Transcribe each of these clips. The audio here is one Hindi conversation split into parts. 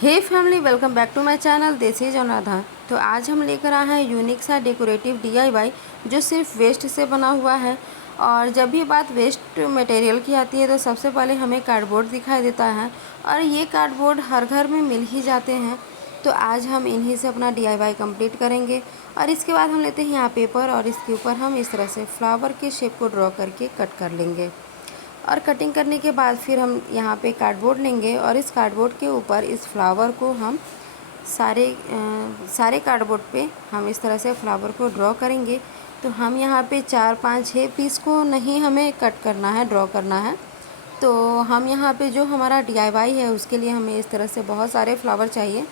Hey family, welcome back to my channel Desi Janardan. तो आज हम लेकर आए हैं यूनिक सा डेकोरेटिव डीआईवाई जो सिर्फ वेस्ट से बना हुआ है। और जब भी बात वेस्ट मटेरियल की आती है तो सबसे पहले हमें कार्डबोर्ड दिखाई देता है, और ये कार्डबोर्ड हर घर में मिल ही जाते हैं। तो आज हम इन्हीं से अपना डीआईवाई कंप्लीट करेंगे। और इसके बाद हम लेते हैं यहाँ पेपर, और इसके ऊपर हम इस तरह से फ्लावर के शेप को ड्रॉ करके कट कर लेंगे। और कटिंग करने के बाद फिर हम यहाँ पे कार्डबोर्ड लेंगे, और इस कार्डबोर्ड के ऊपर इस फ्लावर को हम सारे कार्डबोर्ड पे हम इस तरह से फ्लावर को ड्रॉ करेंगे। तो हम यहाँ पे 4 5 6 पीस को नहीं हमें कट करना है, ड्रॉ करना है। तो हम यहाँ पे जो हमारा डीआईवाई है उसके लिए हमें इस तरह से बहुत सारे फ्लावर चाहिए,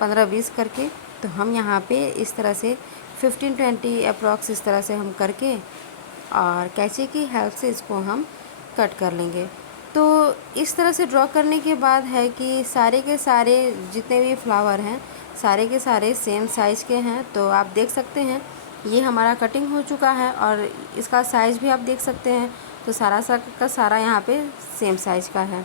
15-20 करके। तो हम यहाँ पे इस तरह से 15-20 अप्रॉक्स इस तरह से हम करके और कैंची की हेल्प से इसको हम कट कर लेंगे। तो इस तरह से ड्रॉ करने के बाद है कि सारे के सारे जितने भी फ्लावर हैं सारे के सारे सेम साइज़ के हैं। तो आप देख सकते हैं ये हमारा कटिंग हो चुका है, और इसका साइज़ भी आप देख सकते हैं। तो सारा का सारा यहाँ पे सेम साइज़ का है।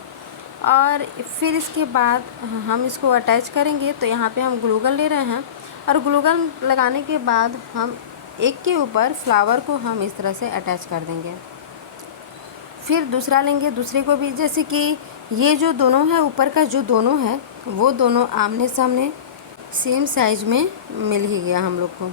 और फिर इसके बाद हम इसको अटैच करेंगे। तो यहाँ पे हम ग्लू गन ले रहे हैं, और ग्लू गन लगाने के बाद हम एक के ऊपर फ्लावर को हम इस तरह से अटैच कर देंगे। फिर दूसरा लेंगे, दूसरे को भी, जैसे कि ये जो दोनों है ऊपर का जो दोनों है वो दोनों आमने सामने सेम साइज में मिल ही गया हम लोग को।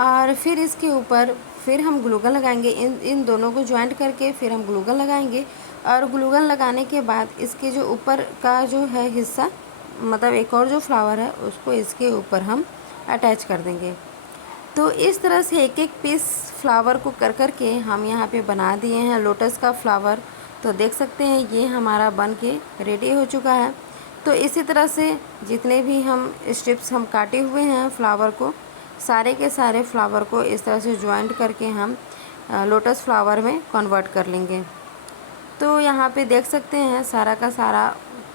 और फिर इसके ऊपर फिर हम ग्लू गन लगाएंगे, इन दोनों को ज्वाइंट करके फिर हम ग्लू गन लगाएंगे। और ग्लू गन लगाने के बाद इसके जो ऊपर का जो है हिस्सा, मतलब एक और जो फ्लावर है उसको इसके ऊपर हम अटैच कर देंगे। तो इस तरह से एक एक पीस फ्लावर को कर के हम यहाँ पे बना दिए हैं लोटस का फ्लावर। तो देख सकते हैं ये हमारा बन के रेडी हो चुका है। तो इसी तरह से जितने भी हम स्ट्रिप्स हम काटे हुए हैं फ्लावर को, सारे के सारे फ्लावर को इस तरह से ज्वाइंट करके हम लोटस फ्लावर में कन्वर्ट कर लेंगे। तो यहाँ पे देख सकते हैं सारा का सारा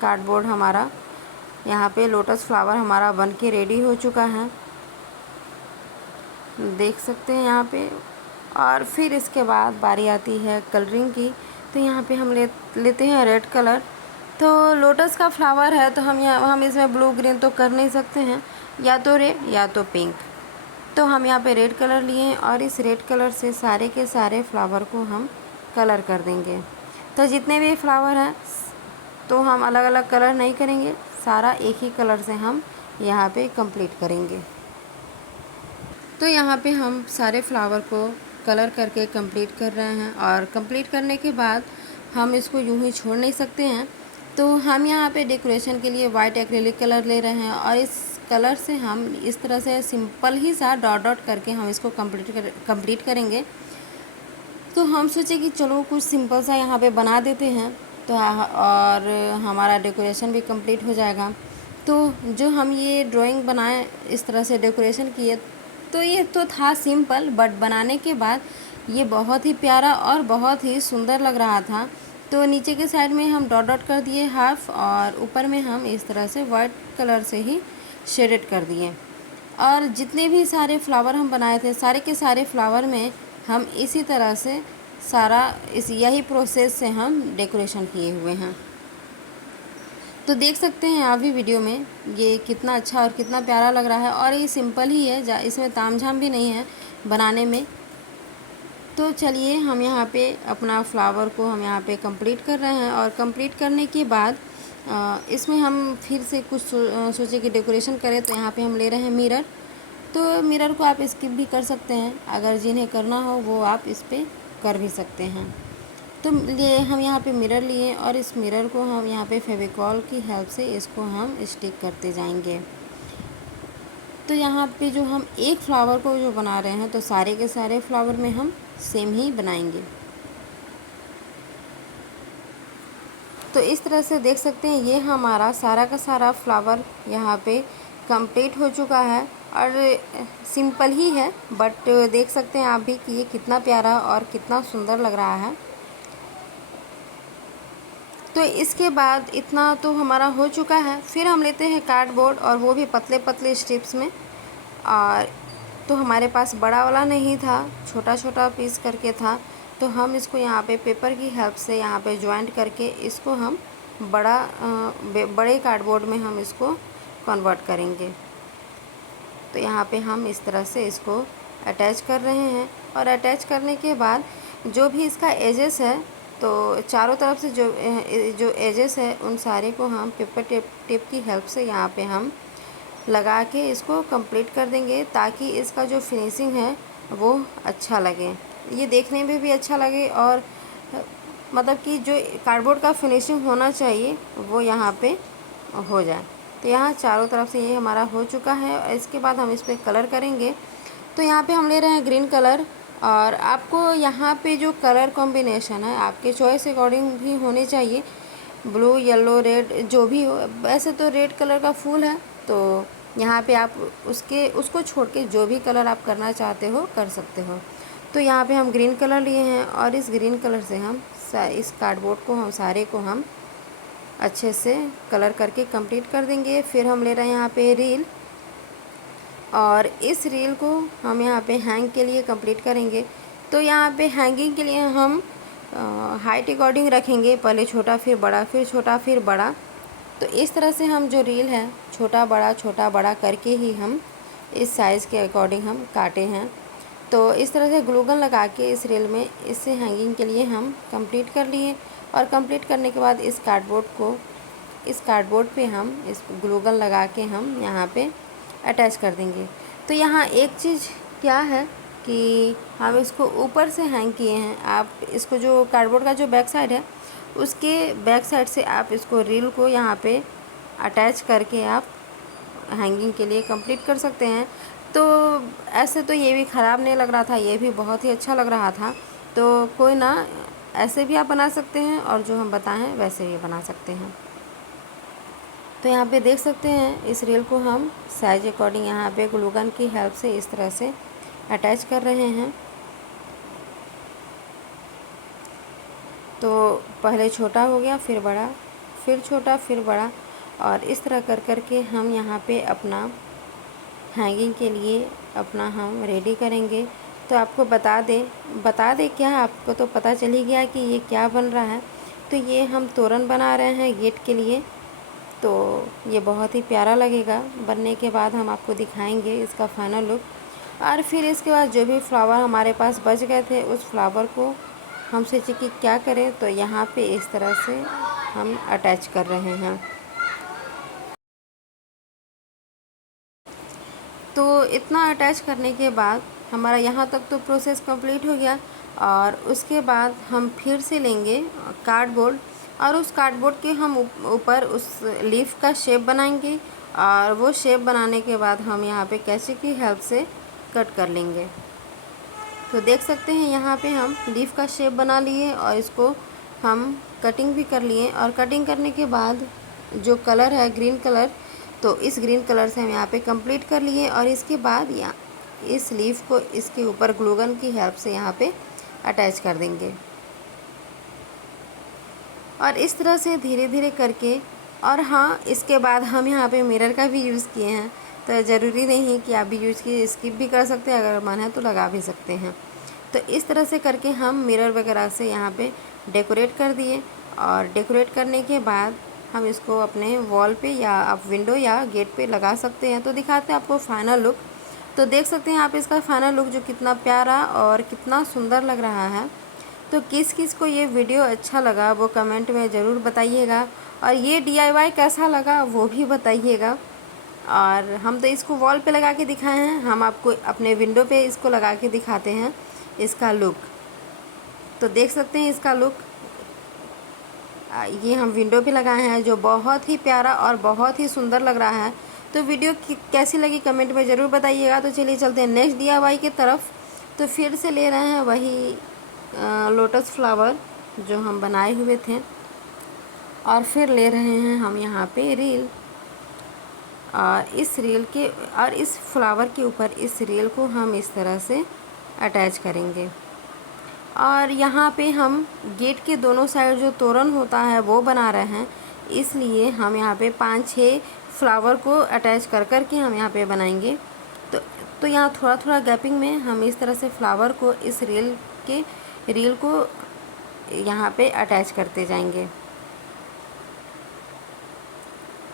कार्डबोर्ड हमारा यहाँ पे लोटस फ्लावर हमारा बन के रेडी हो चुका है, देख सकते हैं यहाँ पे। और फिर इसके बाद बारी आती है कलरिंग की। तो यहाँ पे हम लेते हैं रेड कलर। तो लोटस का फ्लावर है तो हम इसमें ब्लू ग्रीन तो कर नहीं सकते हैं, या तो रेड या तो पिंक। तो हम यहाँ पे रेड कलर लिए, और इस रेड कलर से सारे के सारे फ्लावर को हम कलर कर देंगे। तो जितने भी फ्लावर हैं तो हम अलग अलग कलर नहीं करेंगे, सारा एक ही कलर से हम यहाँ पे कंप्लीट करेंगे। तो यहाँ पे हम सारे फ्लावर को कलर करके कंप्लीट कर रहे हैं, और कंप्लीट करने के बाद हम इसको यूं ही छोड़ नहीं सकते हैं। तो हम यहाँ पे डेकोरेशन के लिए वाइट एक्रेलिक कलर ले रहे हैं, और इस कलर से हम इस तरह से सिंपल ही सा डॉट डॉट करके हम इसको कंप्लीट करेंगे। तो हम सोचे कि चलो कुछ सिंपल सा यहाँ पे बना देते हैं, तो और हमारा डेकोरेशन भी कंप्लीट हो जाएगा। तो जो हम ये ड्राइंग बनाए इस तरह से डेकोरेशन किए, तो ये तो था सिंपल, बट बनाने के बाद ये बहुत ही प्यारा और बहुत ही सुंदर लग रहा था। तो नीचे के साइड में हम डॉट डॉट कर दिए हाफ, और ऊपर में हम इस तरह से वाइट कलर से ही शेडेड कर दिए। और जितने भी सारे फ्लावर हम बनाए थे सारे के सारे फ्लावर में हम इसी तरह से सारा यही प्रोसेस से हम डेकोरेशन किए हुए हैं। तो देख सकते हैं आप भी वीडियो में ये कितना अच्छा और कितना प्यारा लग रहा है, और ये सिंपल ही है, इसमें तामझाम भी नहीं है बनाने में। तो चलिए हम यहाँ पे अपना फ्लावर को हम यहाँ पे कंप्लीट कर रहे हैं, और कंप्लीट करने के बाद इसमें हम फिर से कुछ सोचे कि डेकोरेशन करें। तो यहाँ पे हम ले रहे हैं मिरर। तो मिरर को आप स्किप भी कर सकते हैं, अगर जिन्हें करना हो वो आप इस पर कर भी सकते हैं। तो ये हम यहाँ पे मिरर लिए, और इस मिरर को हम यहाँ पे फेविकॉल की हेल्प से इसको हम स्टिक करते जाएंगे। तो यहाँ पे जो हम एक फ्लावर को जो बना रहे हैं, तो सारे के सारे फ्लावर में हम सेम ही बनाएंगे। तो इस तरह से देख सकते हैं ये हमारा सारा का सारा फ्लावर यहाँ पे कंप्लीट हो चुका है, और सिंपल ही है, बट देख सकते हैं आप भी कि ये कितना प्यारा और कितना सुंदर लग रहा है। तो इसके बाद इतना तो हमारा हो चुका है। फिर हम लेते हैं कार्डबोर्ड, और वो भी पतले पतले स्ट्रिप्स में। और तो हमारे पास बड़ा वाला नहीं था, छोटा छोटा पीस करके था। तो हम इसको यहाँ पे पेपर की हेल्प से यहाँ पे ज्वाइंट करके इसको हम बड़े कार्डबोर्ड में हम इसको कन्वर्ट करेंगे। तो यहाँ पे हम इस तरह से इसको अटैच कर रहे हैं और अटैच करने के बाद जो भी इसका एजेस है, तो चारों तरफ से जो एजेस है उन सारे को हम पेपर टेप की हेल्प से यहाँ पे हम लगा के इसको कंप्लीट कर देंगे, ताकि इसका जो फिनिशिंग है वो अच्छा लगे, ये देखने में भी अच्छा लगे और मतलब कि जो कार्डबोर्ड का फिनिशिंग होना चाहिए वो यहाँ पे हो जाए। तो यहाँ चारों तरफ से ये हमारा हो चुका है और इसके बाद हम इस पर कलर करेंगे। तो यहाँ पे हम ले रहे हैं ग्रीन कलर, और आपको यहाँ पे जो कलर कॉम्बिनेशन है आपके चॉइस अकॉर्डिंग भी होने चाहिए, ब्लू, येलो, रेड जो भी हो। वैसे तो रेड कलर का फूल है, तो यहाँ पे आप उसको छोड़ के जो भी कलर आप करना चाहते हो कर सकते हो। तो यहाँ पे हम ग्रीन कलर लिए हैं और इस ग्रीन कलर से हम इस कार्डबोर्ड को हम सारे को हम अच्छे से कलर करके कंप्लीट कर देंगे। फिर हम ले रहे हैं यहाँ पे रील, और इस रील को हम यहाँ पे हैंग के लिए कंप्लीट करेंगे। तो यहाँ पे हैंगिंग के लिए हम हाइट अकॉर्डिंग रखेंगे, पहले छोटा फिर बड़ा, फिर छोटा फिर बड़ा। तो इस तरह से हम जो रील है छोटा बड़ा करके ही हम इस साइज़ के अकॉर्डिंग हम काटे हैं। तो इस तरह से ग्लू गन लगा के इस रील में इससे हैंगिंग के लिए हम कंप्लीट कर लिए, और कंप्लीट करने के बाद इस कार्डबोर्ड पे हम इस ग्लू गन लगा के हम यहाँ पे अटैच कर देंगे। तो यहाँ एक चीज़ क्या है कि हम इसको ऊपर से हैंग किए हैं। आप इसको जो कार्डबोर्ड का जो बैक साइड है उसके बैक साइड से आप इसको रील को यहाँ पे अटैच करके आप हैंगिंग के लिए कंप्लीट कर सकते हैं। तो ऐसे तो ये भी ख़राब नहीं लग रहा था, ये भी बहुत ही अच्छा लग रहा था। तो कोई ना, ऐसे भी आप बना सकते हैं और जो हम बताएं हैं वैसे भी बना सकते हैं। तो यहाँ पे देख सकते हैं इस रील को हम साइज अकॉर्डिंग यहाँ पे ग्लू गन की हेल्प से इस तरह से अटैच कर रहे हैं। तो पहले छोटा हो गया, फिर बड़ा, फिर छोटा, फिर बड़ा, और इस तरह कर के हम यहाँ पे अपना हैंगिंग के लिए अपना हम रेडी करेंगे। तो आपको बता दे क्या, आपको तो पता चल ही गया कि ये क्या बन रहा है। तो ये हम तोरण बना रहे हैं गेट के लिए। तो ये बहुत ही प्यारा लगेगा। बनने के बाद हम आपको दिखाएंगे इसका फाइनल लुक। और फिर इसके बाद जो भी फ्लावर हमारे पास बच गए थे उस फ्लावर को हम सोचे कि क्या करें, तो यहाँ पे इस तरह से हम अटैच कर रहे हैं। तो इतना अटैच करने के बाद हमारा यहाँ तक तो प्रोसेस कंप्लीट हो गया, और उसके बाद हम फिर से लेंगे कार्डबोर्ड, और उस कार्डबोर्ड के हम ऊपर उस लीफ का शेप बनाएंगे, और वो शेप बनाने के बाद हम यहाँ पे कैंची की हेल्प से कट कर लेंगे। तो देख सकते हैं यहाँ पे हम लीफ का शेप बना लिए और इसको हम कटिंग भी कर लिए, और कटिंग करने के बाद जो कलर है ग्रीन कलर, तो इस ग्रीन कलर से हम यहाँ पे कंप्लीट कर लिए। और इसके बाद यहाँ इस लीफ को इसके ऊपर ग्लू गन की हेल्प से यहाँ पे अटैच कर देंगे, और इस तरह से धीरे धीरे करके। और हाँ, इसके बाद हम यहाँ पे मिरर का भी यूज़ किए हैं, तो ज़रूरी नहीं कि आप भी यूज़ किए, स्किप भी कर सकते हैं, अगर मन है तो लगा भी सकते हैं। तो इस तरह से करके हम मिरर वगैरह से यहाँ पे डेकोरेट कर दिए, और डेकोरेट करने के बाद हम इसको अपने वॉल पे या आप विंडो या गेट पे लगा सकते हैं। तो दिखाते हैं आपको फाइनल लुक। तो देख सकते हैं आप इसका फाइनल लुक जो कितना प्यारा और कितना सुंदर लग रहा है। तो किस किस को ये वीडियो अच्छा लगा वो कमेंट में ज़रूर बताइएगा, और ये DIY कैसा लगा वो भी बताइएगा। और हम तो इसको वॉल पे लगा के दिखाए हैं, हम आपको अपने विंडो पे इसको लगा के दिखाते हैं इसका लुक। तो देख सकते हैं इसका लुक, ये हम विंडो पे लगाए हैं जो बहुत ही प्यारा और बहुत ही सुंदर लग रहा है। तो वीडियो कैसी लगी कमेंट में ज़रूर बताइएगा। तो चलिए चलते हैं नेक्स्ट DIY की तरफ। तो फिर से ले रहे हैं वही लोटस फ्लावर जो हम बनाए हुए थे, और फिर ले रहे हैं हम यहाँ पे रील, और इस रील के और इस फ्लावर के ऊपर इस रील को हम इस तरह से अटैच करेंगे। और यहाँ पे हम गेट के दोनों साइड जो तोरण होता है वो बना रहे हैं, इसलिए हम यहाँ पे 5-6 फ्लावर को अटैच कर के हम यहाँ पे बनाएंगे। तो यहाँ थोड़ा थोड़ा गैपिंग में हम इस तरह से फ्लावर को इस रील को यहाँ पे अटैच करते जाएंगे।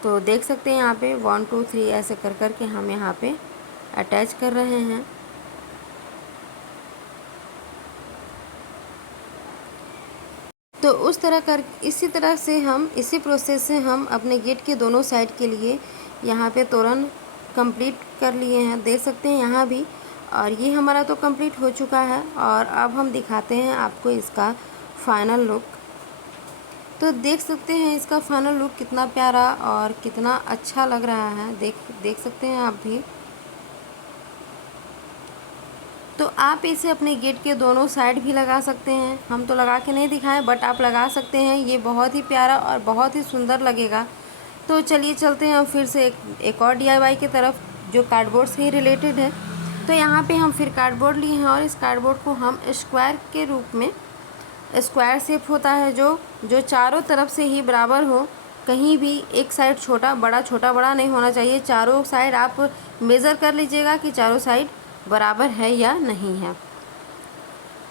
तो देख सकते हैं यहाँ पे 1 2 3 ऐसे कर कर के हम यहाँ पे अटैच कर रहे हैं। तो उस तरह कर इसी तरह से हम इसी प्रोसेस से हम अपने गेट के दोनों साइड के लिए यहाँ पे तोरण कंप्लीट कर लिए हैं, देख सकते हैं यहाँ भी। और ये हमारा तो कंप्लीट हो चुका है और अब हम दिखाते हैं आपको इसका फाइनल लुक। तो देख सकते हैं इसका फाइनल लुक कितना प्यारा और कितना अच्छा लग रहा है, देख सकते हैं आप भी। तो आप इसे अपने गेट के दोनों साइड भी लगा सकते हैं, हम तो लगा के नहीं दिखाएं बट आप लगा सकते हैं, ये बहुत ही प्यारा और बहुत ही सुंदर लगेगा। तो चलिए चलते हैं हम फिर से एक और DIY की तरफ जो कार्डबोर्ड से ही रिलेटेड है। तो यहाँ पे हम फिर कार्डबोर्ड लिए हैं और इस कार्डबोर्ड को हम स्क्वायर के रूप में, स्क्वायर शेप होता है जो चारों तरफ से ही बराबर हो, कहीं भी एक साइड छोटा बड़ा नहीं होना चाहिए। चारों साइड आप मेज़र कर लीजिएगा कि चारों साइड बराबर है या नहीं है।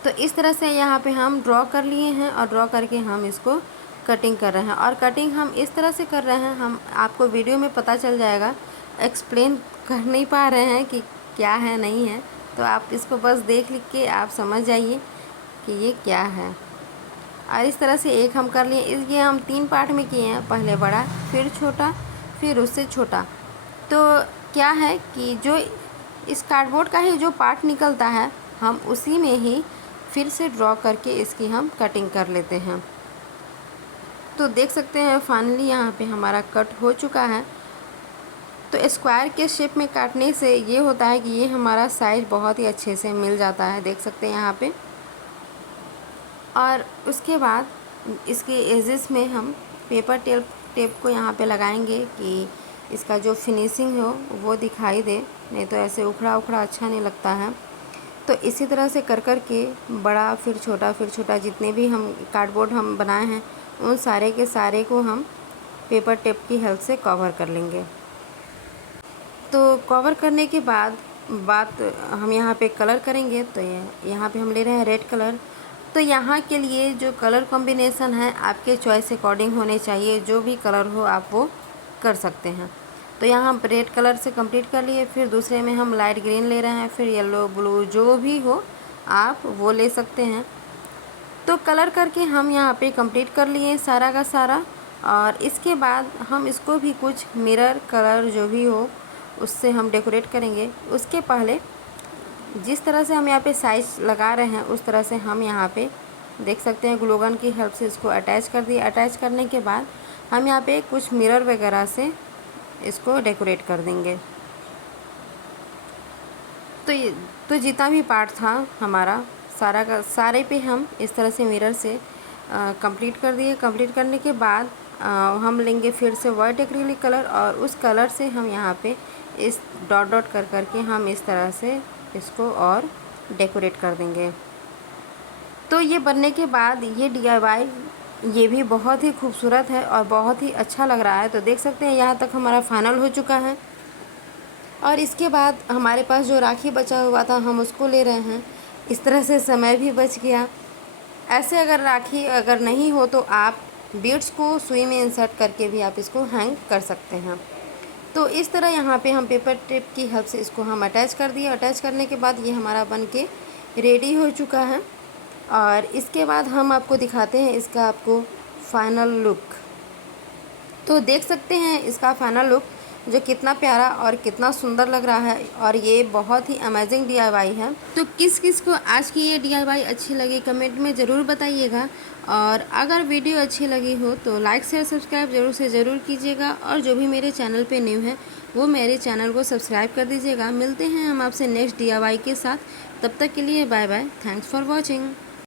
तो इस तरह से यहाँ पे हम ड्रॉ कर लिए हैं और ड्रॉ करके हम इसको कटिंग कर रहे हैं। और कटिंग हम इस तरह से कर रहे हैं, हम आपको वीडियो में पता चल जाएगा, एक्सप्लेन कर नहीं पा रहे हैं कि क्या है नहीं है, तो आप इसको बस देख लिख के आप समझ जाइए कि ये क्या है। और इस तरह से एक हम कर लिए, ये हम 3 पार्ट में किए हैं, पहले बड़ा फिर छोटा फिर उससे छोटा। तो क्या है कि जो इस कार्डबोर्ड का ही जो पार्ट निकलता है हम उसी में ही फिर से ड्रॉ करके इसकी हम कटिंग कर लेते हैं। तो देख सकते हैं फाइनली यहाँ पे हमारा कट हो चुका है। तो स्क्वायर के शेप में काटने से ये होता है कि ये हमारा साइज बहुत ही अच्छे से मिल जाता है, देख सकते हैं यहाँ पे। और उसके बाद इसके एजेस में हम पेपर टेप को यहाँ पे लगाएंगे कि इसका जो फिनिशिंग हो वो दिखाई दे, नहीं तो ऐसे उखड़ा उखड़ा अच्छा नहीं लगता है। तो इसी तरह से कर कर के बड़ा फिर छोटा जितने भी हम कार्डबोर्ड हम बनाए हैं उन सारे के सारे को हम पेपर टेप की हेल्प से कवर कर लेंगे। तो कवर करने के बाद हम यहाँ पे कलर करेंगे। तो यहाँ पे हम ले रहे हैं रेड कलर। तो यहाँ के लिए जो कलर कॉम्बिनेशन है आपके चॉइस अकॉर्डिंग होने चाहिए, जो भी कलर हो आप वो कर सकते हैं। तो यहाँ हम रेड कलर से कंप्लीट कर लिए, फिर दूसरे में हम लाइट ग्रीन ले रहे हैं, फिर येलो ब्लू जो भी हो आप वो ले सकते हैं। तो कलर करके हम यहाँ पे कंप्लीट कर लिए सारा का सारा। और इसके बाद हम इसको भी कुछ मिरर कलर जो भी हो उससे हम डेकोरेट करेंगे। उसके पहले जिस तरह से हम यहाँ पे साइज लगा रहे हैं उस तरह से हम यहाँ पे देख सकते हैं ग्लू गन की हेल्प से इसको अटैच कर दिए। अटैच करने के बाद हम यहाँ पे कुछ मिरर वगैरह से इसको डेकोरेट कर देंगे। तो जितना भी पार्ट था हमारा सारा का सारे पे हम इस तरह से मिरर से कंप्लीट कर दिए। कंप्लीट करने के बाद हम लेंगे फिर से वाइट एक्रिलिक कलर और उस कलर से हम यहाँ पे इस डॉट डॉट कर करके हम इस तरह से इसको और डेकोरेट कर देंगे। तो ये बनने के बाद ये DIY ये भी बहुत ही खूबसूरत है और बहुत ही अच्छा लग रहा है। तो देख सकते हैं यहाँ तक हमारा फाइनल हो चुका है। और इसके बाद हमारे पास जो राखी बचा हुआ था हम उसको ले रहे हैं। इस तरह से समय भी बच गया। ऐसे अगर राखी अगर नहीं हो तो आप बीड्स को सुई में इंसर्ट करके भी आप इसको हैंग कर सकते हैं। तो इस तरह यहाँ पे हम पेपर टेप की हेल्प से इसको हम अटैच कर दिए। अटैच करने के बाद ये हमारा बन के रेडी हो चुका है। और इसके बाद हम आपको दिखाते हैं इसका आपको फाइनल लुक। तो देख सकते हैं इसका फाइनल लुक जो कितना प्यारा और कितना सुंदर लग रहा है। और ये बहुत ही अमेजिंग DIY है। तो किस किस को आज की ये DIY अच्छी लगी कमेंट में ज़रूर बताइएगा। और अगर वीडियो अच्छी लगी हो तो लाइक शेयर सब्सक्राइब ज़रूर से ज़रूर कीजिएगा। और जो भी मेरे चैनल पे न्यू है वो मेरे चैनल को सब्सक्राइब कर दीजिएगा। मिलते हैं हम आपसे नेक्स्ट DIY के साथ, तब तक के लिए bye bye. Thanks for watching.